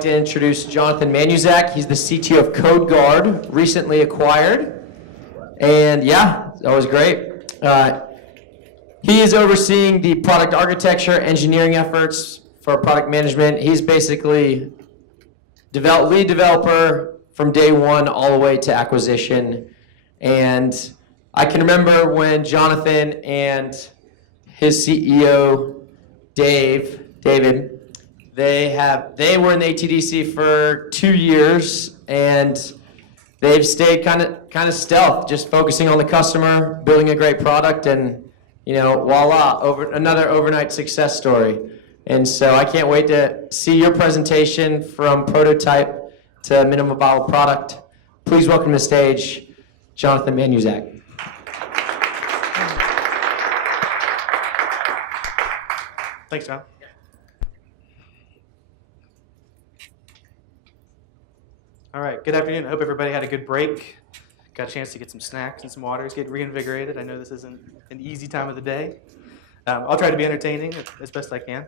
like to introduce Jonathan Manuzak. He's the CTO of CodeGuard, recently acquired. And yeah, that was great. He is overseeing the product architecture, engineering efforts for product management. He's basically lead developer from day one all the way to acquisition. And I can remember when Jonathan and his CEO, David, they were in the ATDC for 2 years, and they've stayed kind of stealth, just focusing on the customer, building a great product, and voila, another overnight success story. And so I can't wait to see your presentation from prototype to minimum viable product. Please welcome to the stage, Jonathan Manuzak. Thanks, John. All right, good afternoon. I hope everybody had a good break. Got a chance to get some snacks and some waters, get reinvigorated. I know this isn't an easy time of the day. I'll try to be entertaining as best I can.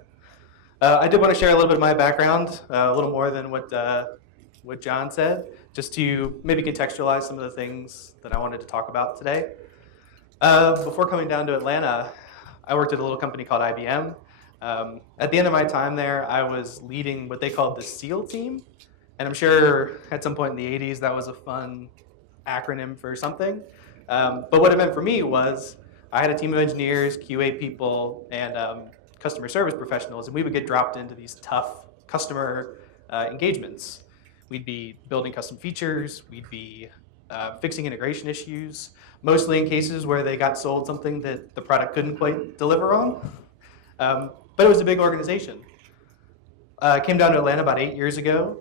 I did want to share a little bit of my background, a little more than what John said, just to maybe contextualize some of the things that I wanted to talk about today. Before coming down to Atlanta, I worked at a little company called IBM. At the end of my time there, I was leading what they called the SEAL team. And I'm sure at some point in the 80s that was a fun acronym for something. But what it meant for me was I had a team of engineers, QA people, and customer service professionals, and we would get dropped into these tough customer engagements. We'd be building custom features, we'd be fixing integration issues, mostly in cases where they got sold something that the product couldn't quite deliver on. But it was a big organization. I came down to Atlanta about 8 years ago,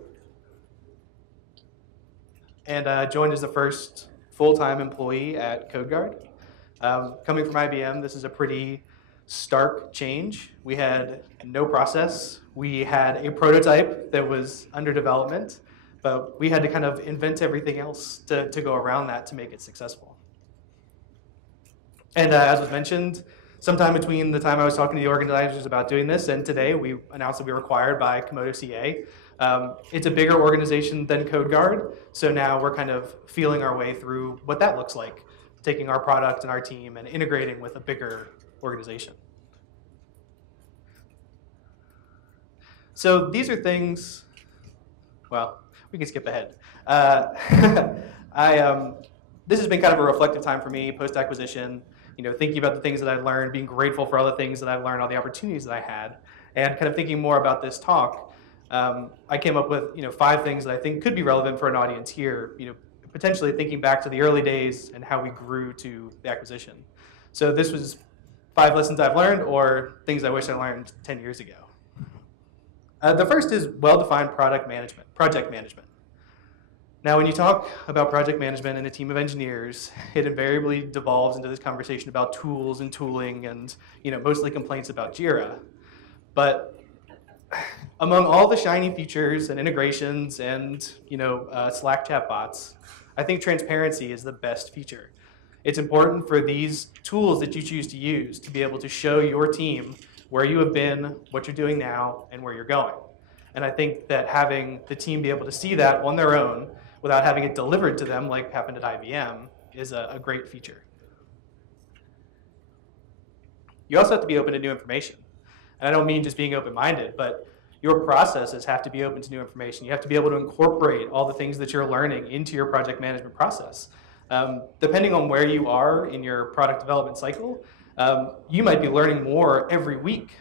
and joined as the first full-time employee at CodeGuard. Coming from IBM, this is a pretty stark change. We had no process. We had a prototype that was under development, but we had to kind of invent everything else to go around that to make it successful. And as was mentioned, sometime between the time I was talking to the organizers about doing this and today, we announced that we were acquired by Komodo CA. It's a bigger organization than CodeGuard, so now we're kind of feeling our way through what that looks like, taking our product and our team and integrating with a bigger organization. So these are things, well, we can skip ahead. This has been kind of a reflective time for me post-acquisition, thinking about the things that I've learned, being grateful for all the things that I've learned, all the opportunities that I had, and kind of thinking more about this talk. I came up with 5 things that I think could be relevant for an audience here, potentially thinking back to the early days and how we grew to the acquisition. So this was 5 lessons I've learned or things I wish I learned 10 years ago. The first is well-defined project management. Now, when you talk about project management and a team of engineers, it invariably devolves into this conversation about tools and tooling and mostly complaints about Jira. But among all the shiny features and integrations and Slack chatbots, I think transparency is the best feature. It's important for these tools that you choose to use to be able to show your team where you have been, what you're doing now, and where you're going. And I think that having the team be able to see that on their own without having it delivered to them like happened at IBM is a great feature. You also have to be open to new information. And I don't mean just being open-minded, but your processes have to be open to new information. You have to be able to incorporate all the things that you're learning into your project management process. Depending on where you are in your product development cycle, you might be learning more every week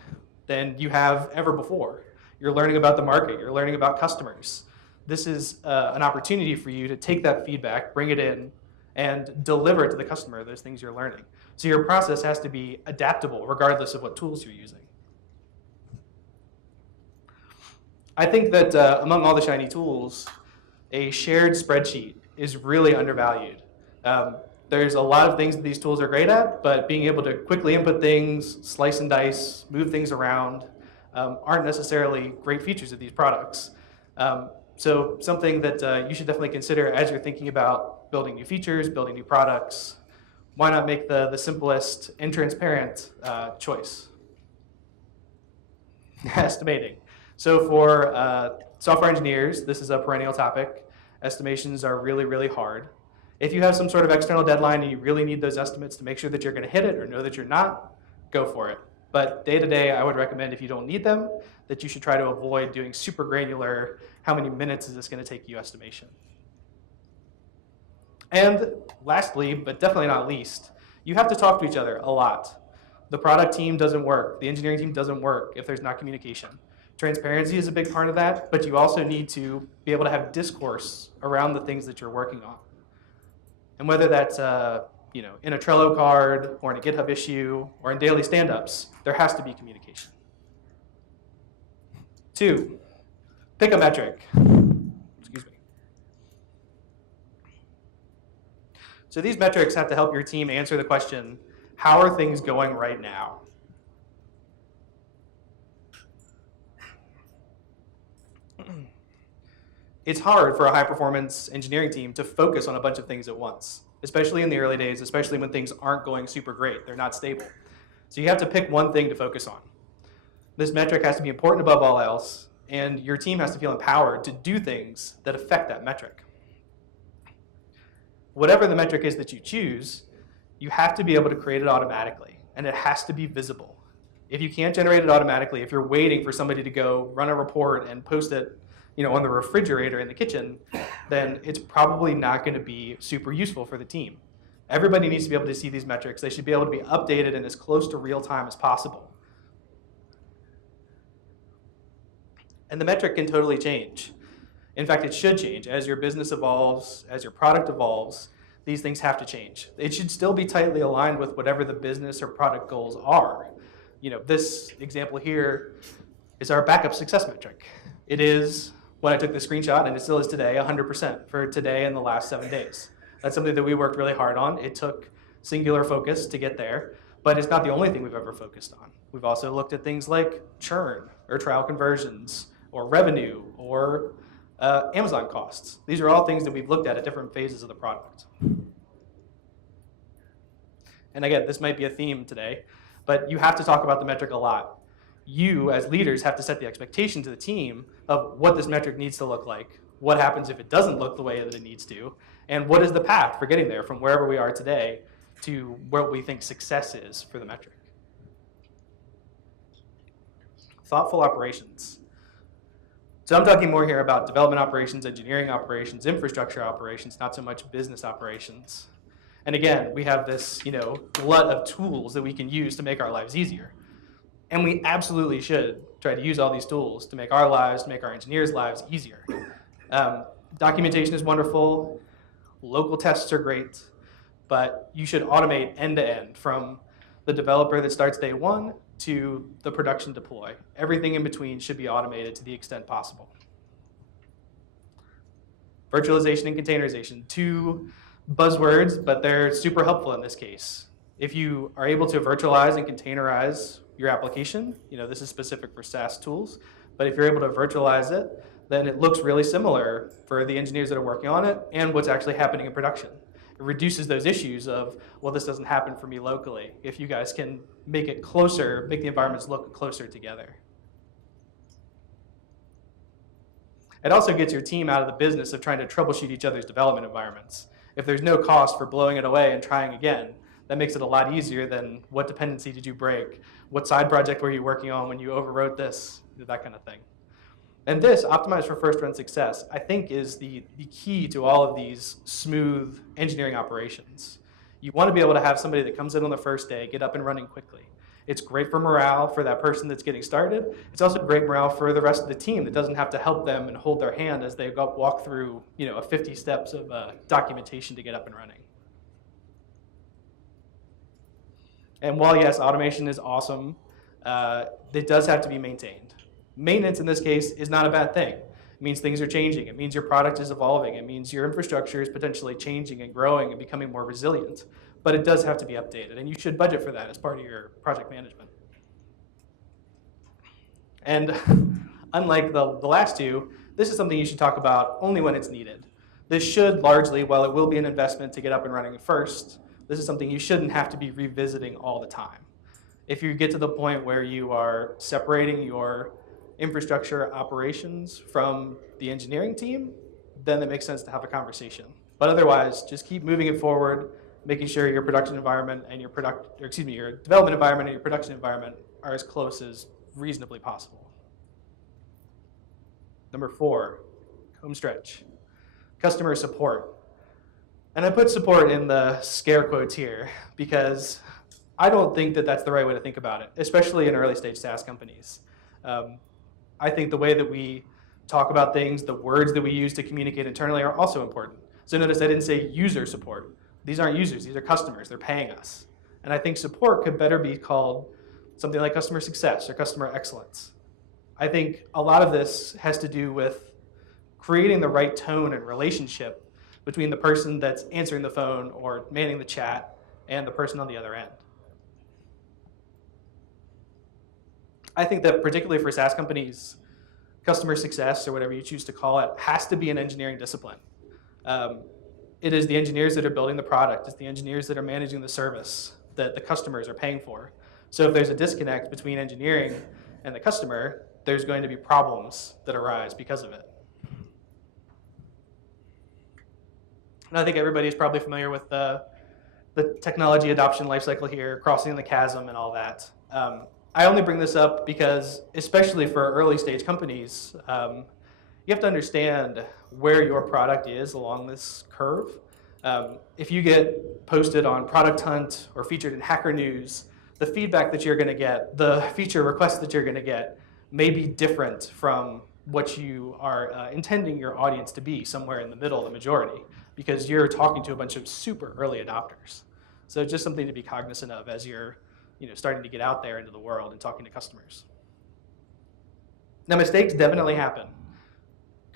than you have ever before. You're learning about the market, you're learning about customers. This is an opportunity for you to take that feedback, bring it in, and deliver it to the customer, those things you're learning. So your process has to be adaptable regardless of what tools you're using. I think that among all the shiny tools, a shared spreadsheet is really undervalued. There's a lot of things that these tools are great at, but being able to quickly input things, slice and dice, move things around, aren't necessarily great features of these products. So something that you should definitely consider as you're thinking about building new features, building new products. Why not make the simplest and transparent choice? Estimating. So for software engineers, this is a perennial topic. Estimations are really, really hard. If you have some sort of external deadline and you really need those estimates to make sure that you're going to hit it or know that you're not, go for it. But day to day, I would recommend if you don't need them, that you should try to avoid doing super granular, how many minutes is this going to take you estimation. And lastly, but definitely not least, you have to talk to each other a lot. The product team doesn't work. The engineering team doesn't work if there's not communication. Transparency is a big part of that, but you also need to be able to have discourse around the things that you're working on. And whether that's in a Trello card or in a GitHub issue or in daily stand-ups, there has to be communication. 2, pick a metric. Excuse me. So these metrics have to help your team answer the question, how are things going right now? It's hard for a high-performance engineering team to focus on a bunch of things at once, especially in the early days, especially when things aren't going super great. They're not stable. So you have to pick one thing to focus on. This metric has to be important above all else, and your team has to feel empowered to do things that affect that metric. Whatever the metric is that you choose, you have to be able to create it automatically, and it has to be visible. If you can't generate it automatically, if you're waiting for somebody to go run a report and post it on the refrigerator in the kitchen, then it's probably not going to be super useful for the team. Everybody needs to be able to see these metrics. They should be able to be updated and as close to real time as possible. And the metric can totally change. In fact, it should change. As your business evolves, as your product evolves, these things have to change. It should still be tightly aligned with whatever the business or product goals are. This example here is our backup success metric. It is, when I took the screenshot, and it still is today, 100% for today and the last 7 days. That's something that we worked really hard on. It took singular focus to get there, but it's not the only thing we've ever focused on. We've also looked at things like churn or trial conversions or revenue or Amazon costs. These are all things that we've looked at different phases of the product. And again, this might be a theme today, but you have to talk about the metric a lot. You, as leaders, have to set the expectation to the team of what this metric needs to look like, what happens if it doesn't look the way that it needs to, and what is the path for getting there from wherever we are today to what we think success is for the metric. Thoughtful operations. So I'm talking more here about development operations, engineering operations, infrastructure operations, not so much business operations. And again, we have this glut of tools that we can use to make our lives easier. And we absolutely should try to use all these tools to make our lives, to make our engineers' lives easier. Documentation is wonderful. Local tests are great. But you should automate end-to-end from the developer that starts day one to the production deploy. Everything in between should be automated to the extent possible. Virtualization and containerization. 2 buzzwords, but they're super helpful in this case. If you are able to virtualize and containerize your application, this is specific for SaaS tools, but if you're able to virtualize it, then it looks really similar for the engineers that are working on it and what's actually happening in production. It reduces those issues of, well, this doesn't happen for me locally, if you guys can make it closer, make the environments look closer together. It also gets your team out of the business of trying to troubleshoot each other's development environments. If there's no cost for blowing it away and trying again, that makes it a lot easier than what dependency did you break? What side project were you working on when you overwrote this? That kind of thing. And this, optimized for first run success, I think is the key to all of these smooth engineering operations. You want to be able to have somebody that comes in on the first day, get up and running quickly. It's great for morale for that person that's getting started. It's also great morale for the rest of the team that doesn't have to help them and hold their hand as they go walk through 50 steps of documentation to get up and running. And while, yes, automation is awesome, it does have to be maintained. Maintenance in this case is not a bad thing. It means things are changing. It means your product is evolving. It means your infrastructure is potentially changing and growing and becoming more resilient. But it does have to be updated, and you should budget for that as part of your project management. And unlike the last two, this is something you should talk about only when it's needed. This should largely, while it will be an investment to get up and running first, this is something you shouldn't have to be revisiting all the time. If you get to the point where you are separating your infrastructure operations from the engineering team, then it makes sense to have a conversation. But otherwise, just keep moving it forward, making sure your production environment and your your development environment and your production environment are as close as reasonably possible. Number 4, home stretch, customer support. And I put support in the scare quotes here because I don't think that that's the right way to think about it, especially in early stage SaaS companies. I think the way that we talk about things, the words that we use to communicate internally are also important. So notice I didn't say user support. These aren't users, these are customers, they're paying us. And I think support could better be called something like customer success or customer excellence. I think a lot of this has to do with creating the right tone and relationship between the person that's answering the phone or manning the chat and the person on the other end. I think that particularly for SaaS companies, customer success, or whatever you choose to call it, has to be an engineering discipline. It is the engineers that are building the product, it's the engineers that are managing the service that the customers are paying for. So if there's a disconnect between engineering and the customer, there's going to be problems that arise because of it. And I think everybody is probably familiar with the technology adoption lifecycle here, crossing the chasm and all that. I only bring this up because, especially for early stage companies, you have to understand where your product is along this curve. If you get posted on Product Hunt or featured in Hacker News, the feedback that you're going to get, the feature requests that you're going to get may be different from what you are intending your audience to be, somewhere in the middle, the majority, because you're talking to a bunch of super early adopters. So just something to be cognizant of as you're starting to get out there into the world and talking to customers. Now, mistakes definitely happen.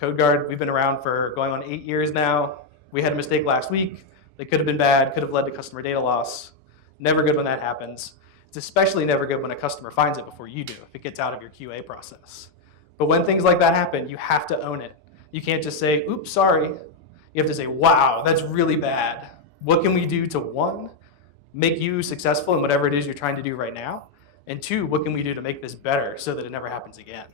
CodeGuard, we've been around for going on 8 years now. We had a mistake last week. They could have been bad, could have led to customer data loss. Never good when that happens. It's especially never good when a customer finds it before you do, if it gets out of your QA process. But when things like that happen, you have to own it. You can't just say, oops, sorry. You have to say, wow, that's really bad. What can we do to, 1, make you successful in whatever it is you're trying to do right now? And 2, what can we do to make this better so that it never happens again?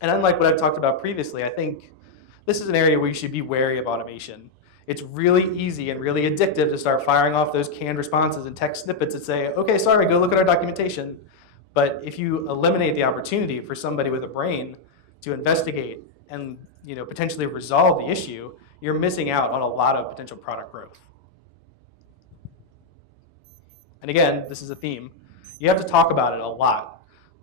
And unlike what I've talked about previously, I think this is an area where you should be wary of automation. It's really easy and really addictive to start firing off those canned responses and text snippets that say, okay, sorry, go look at our documentation. But if you eliminate the opportunity for somebody with a brain to investigate and potentially resolve the issue, you're missing out on a lot of potential product growth. And again, this is a theme. You have to talk about it a lot.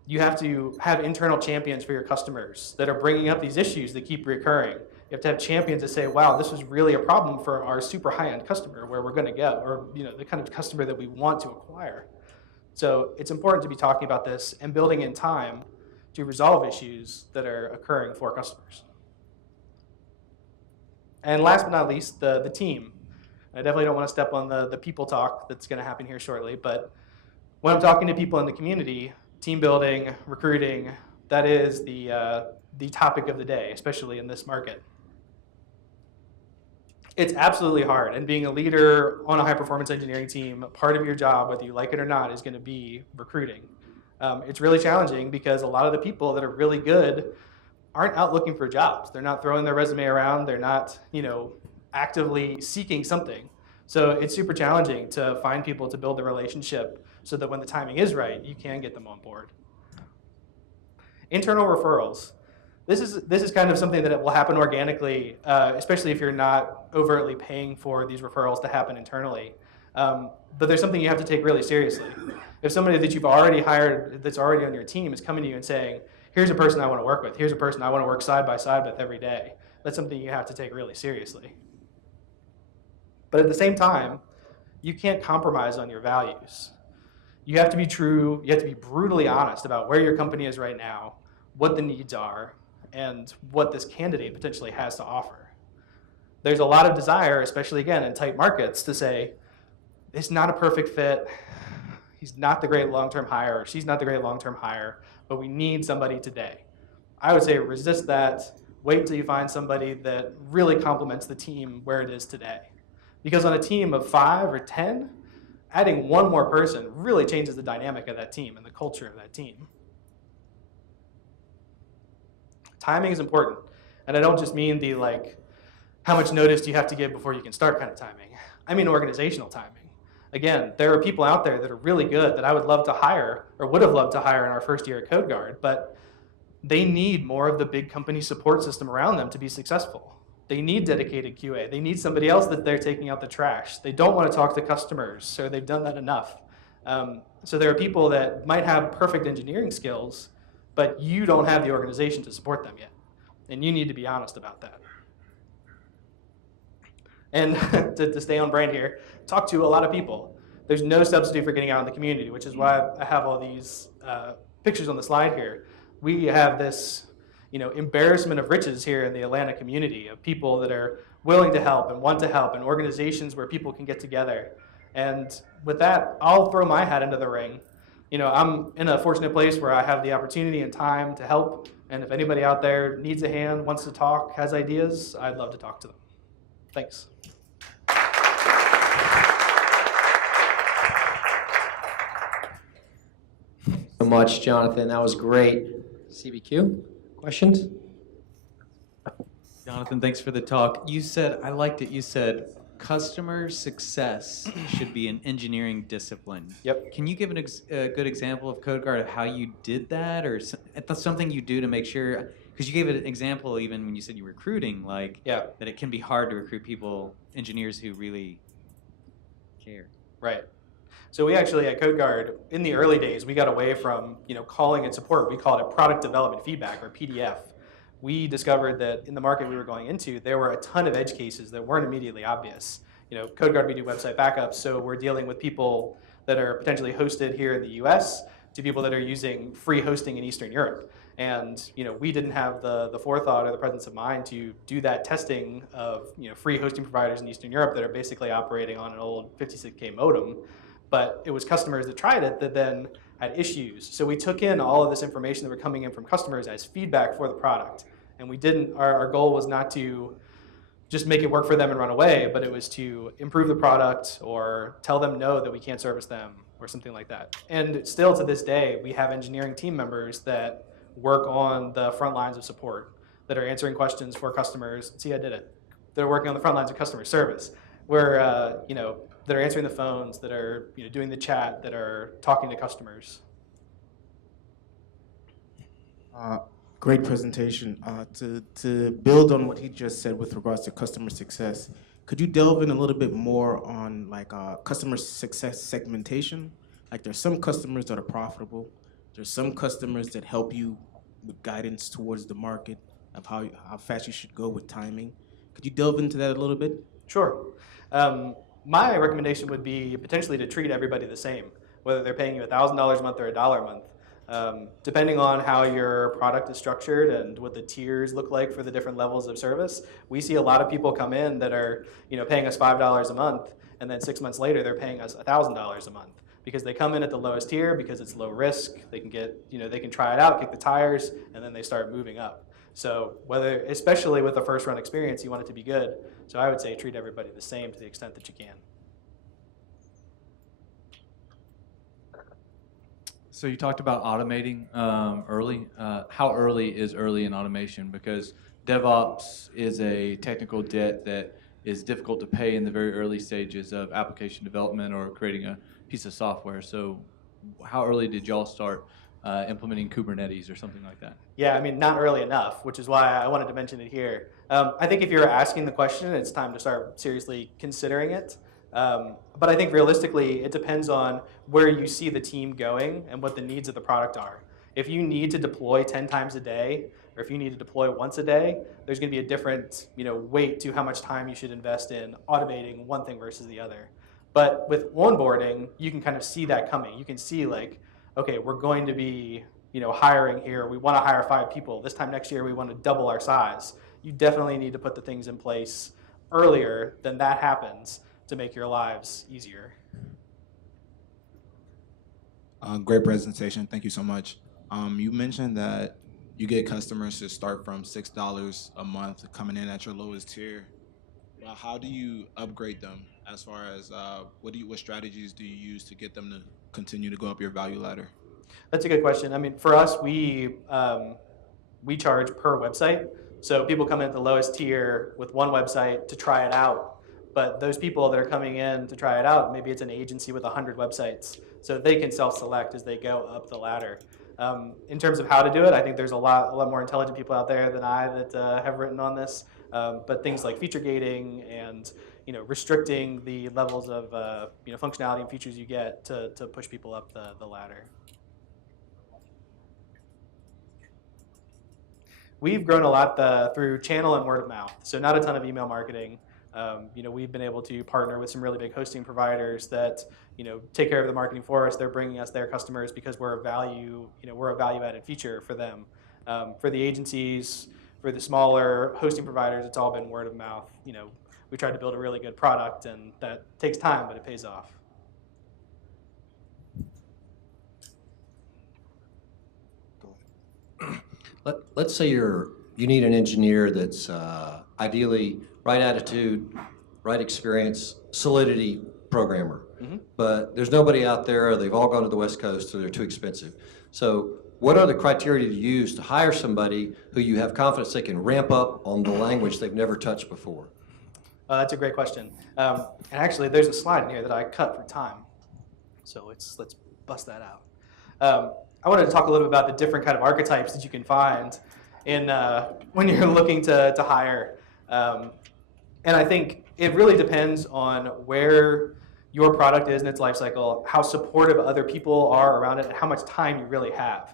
You have to have internal champions for your customers that are bringing up these issues that keep recurring. You have to have champions that say, wow, this is really a problem for our super high-end customer, where we're going to go, or the kind of customer that we want to acquire. So it's important to be talking about this and building in time to resolve issues that are occurring for customers. And last but not least, the team. I definitely don't want to step on the people talk that's going to happen here shortly, but when I'm talking to people in the community, team building, recruiting, that is the topic of the day, especially in this market. It's absolutely hard, and being a leader on a high-performance engineering team, part of your job, whether you like it or not, is going to be recruiting. It's really challenging because a lot of the people that are really good aren't out looking for jobs. They're not throwing their resume around. They're not, actively seeking something. So it's super challenging to find people to build the relationship so that when the timing is right, you can get them on board. Internal referrals. This is kind of something that will happen organically, especially if you're not overtly paying for these referrals to happen internally. But there's something you have to take really seriously. If somebody that you've already hired that's already on your team is coming to you and saying, here's a person I want to work with, here's a person I want to work side by side with every day, that's something you have to take really seriously. But at the same time, you can't compromise on your values. You have to be true, you have to be brutally honest about where your company is right now, what the needs are, and what this candidate potentially has to offer. There's a lot of desire, especially again in tight markets, to say, it's not a perfect fit, he's not the great long-term hire, or she's not the great long-term hire, but we need somebody today. I would say resist that, wait till you find somebody that really complements the team where it is today. Because on a team of 5 or 10, adding one more person really changes the dynamic of that team and the culture of that team. Timing is important. And I don't just mean the how much notice do you have to give before you can start kind of timing. I mean organizational timing. Again, there are people out there that are really good that I would love to hire or would have loved to hire in our first year at CodeGuard, but they need more of the big company support system around them to be successful. They need dedicated QA. They need somebody else that they're taking out the trash. They don't want to talk to customers, or they've done that enough. So there are people that might have perfect engineering skills, but you don't have the organization to support them yet. And you need to be honest about that. And to stay on brand here, talk to a lot of people. There's no substitute for getting out in the community, which is why I have all these pictures on the slide here. We have this embarrassment of riches here in the Atlanta community of people that are willing to help and want to help, and organizations where people can get together. And with that, I'll throw my hat into the ring. I'm in a fortunate place where I have the opportunity and time to help, and if anybody out there needs a hand, wants to talk, has ideas, I'd love to talk to them. Thanks. So much, Jonathan. That was great. CBQ, questions? Jonathan, thanks for the talk. You said, I liked it, you said customer success should be an engineering discipline. Yep. Can you give a good example of CodeGuard of how you did that, or something you do to make sure, because you gave an example even when you said you were recruiting, that it can be hard to recruit people, engineers who really care. Right. So we actually, at CodeGuard, in the early days, we got away from calling it support. We called it product development feedback, or PDF. We discovered that in the market we were going into, there were a ton of edge cases that weren't immediately obvious. CodeGuard, we do website backups, so we're dealing with people that are potentially hosted here in the US to people that are using free hosting in Eastern Europe. And we didn't have the forethought or the presence of mind to do that testing of free hosting providers in Eastern Europe that are basically operating on an old 56K modem. But it was customers that tried it that then had issues. So we took in all of this information that were coming in from customers as feedback for the product. And we didn't, our goal was not to just make it work for them and run away, but it was to improve the product or tell them no, that we can't service them or something like that. And still to this day, we have engineering team members that work on the front lines of support, that are answering questions for customers. See, I did it. They're working on the front lines of customer service, where that are answering the phones, that are doing the chat, that are talking to customers. Great presentation. To build on what he just said with regards to customer success, could you delve in a little bit more on customer success segmentation? There's some customers that are profitable. There's some customers that help you with guidance towards the market of how fast you should go with timing. Could you delve into that a little bit? Sure. My recommendation would be potentially to treat everybody the same, whether they're paying you $1,000 a month or $1 a month. Depending on how your product is structured and what the tiers look like for the different levels of service, we see a lot of people come in that are paying us $5 a month, and then 6 months later they're paying us $1,000 a month because they come in at the lowest tier because it's low risk. They can get they can try it out, kick the tires, and then they start moving up. So especially with the first run experience, you want it to be good. So I would say treat everybody the same to the extent that you can. So you talked about automating early. How early is early in automation? Because DevOps is a technical debt that is difficult to pay in the very early stages of application development or creating a piece of software. So how early did y'all start implementing Kubernetes or something like that? Yeah, not early enough, which is why I wanted to mention it here. I think if you're asking the question, it's time to start seriously considering it. But I think realistically, it depends on where you see the team going and what the needs of the product are. If you need to deploy 10 times a day, or if you need to deploy once a day, there's going to be a different weight to how much time you should invest in automating one thing versus the other. But with onboarding, you can kind of see that coming. You can see okay, we're going to be hiring here. We want to hire 5 people. This time next year, we want to double our size. You definitely need to put the things in place earlier than that happens to make your lives easier. Great presentation. Thank you so much. You mentioned that you get customers to start from $6 a month coming in at your lowest tier. how do you upgrade them as far as what strategies do you use to get them to continue to go up your value ladder? That's a good question. I mean, for us, we charge per website. So people come in at the lowest tier with one website to try it out. But those people that are coming in to try it out, maybe it's an agency with 100 websites. So they can self-select as they go up the ladder. In terms of how to do it, I think there's a lot more intelligent people out there than I that have written on this. But things like feature gating and restricting the levels of functionality and features you get to push people up the ladder. We've grown a lot through channel and word of mouth, so not a ton of email marketing. We've been able to partner with some really big hosting providers that take care of the marketing for us. They're bringing us their customers because we're a value-added feature for them. For the agencies, for the smaller hosting providers, it's all been word of mouth. We tried to build a really good product, and that takes time, but it pays off. Let's say you need an engineer that's ideally right attitude, right experience, solidity programmer. Mm-hmm. But there's nobody out there, they've all gone to the West Coast, so they're too expensive. So what are the criteria to use to hire somebody who you have confidence they can ramp up on the language they've never touched before? That's a great question. And actually, there's a slide in here that I cut for time. So let's bust that out. I wanted to talk a little bit about the different kind of archetypes that you can find in when you're looking to hire. And I think it really depends on where your product is in its life cycle, how supportive other people are around it, and how much time you really have.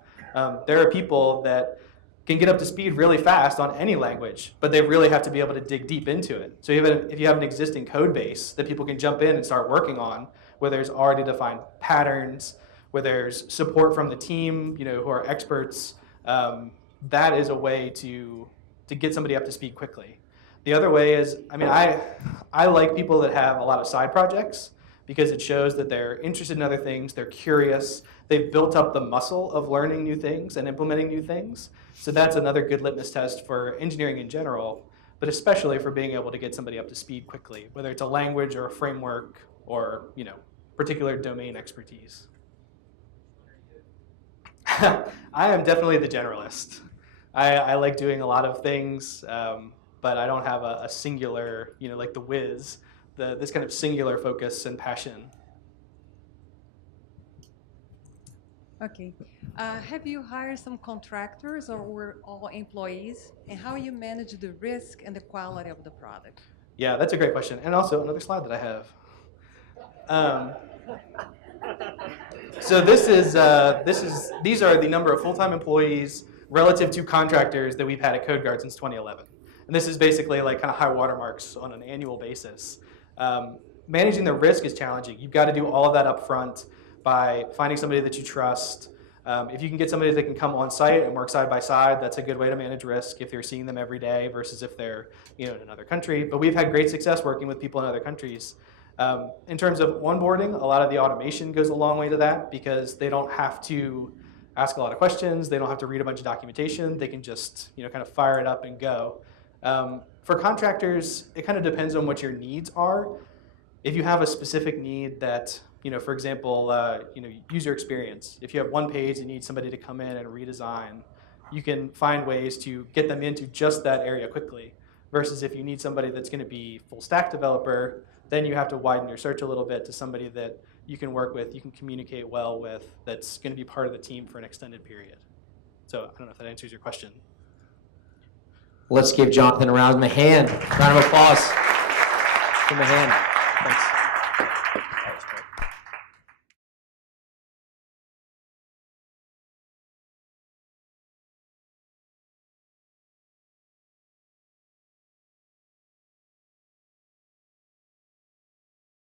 There are people that can get up to speed really fast on any language, but they really have to be able to dig deep into it. So if you have an existing code base that people can jump in and start working on, where there's already defined patterns, where there's support from the team, who are experts, that is a way to get somebody up to speed quickly. The other way is, I like people that have a lot of side projects because it shows that they're interested in other things, they're curious, they've built up the muscle of learning new things and implementing new things. So that's another good litmus test for engineering in general, but especially for being able to get somebody up to speed quickly, whether it's a language or a framework or particular domain expertise. I am definitely the generalist. I like doing a lot of things, but I don't have a singular, like the whiz, this kind of singular focus and passion. Okay. Have you hired some contractors or were all employees? And how you manage the risk and the quality of the product? Yeah, that's a great question. And also another slide that I have. So these are the number of full-time employees relative to contractors that we've had at CodeGuard since 2011. And this is basically like kind of high watermarks on an annual basis. Managing the risk is challenging. You've got to do all of that up front by finding somebody that you trust. If you can get somebody that can come on site and work side by side, that's a good way to manage risk if you're seeing them every day versus if they're in another country. But we've had great success working with people in other countries. In terms of onboarding, a lot of the automation goes a long way to that because they don't have to ask a lot of questions. They don't have to read a bunch of documentation. They can just kind of fire it up and go. For contractors, it kind of depends on what your needs are. If you have a specific need that, for example, user experience. If you have one page and need somebody to come in and redesign, you can find ways to get them into just that area quickly. Versus if you need somebody that's going to be full stack developer, then you have to widen your search a little bit to somebody that you can work with, you can communicate well with, that's going to be part of the team for an extended period. So I don't know if that answers your question. Let's give Jonathan a round of applause. Give him a hand. Thanks.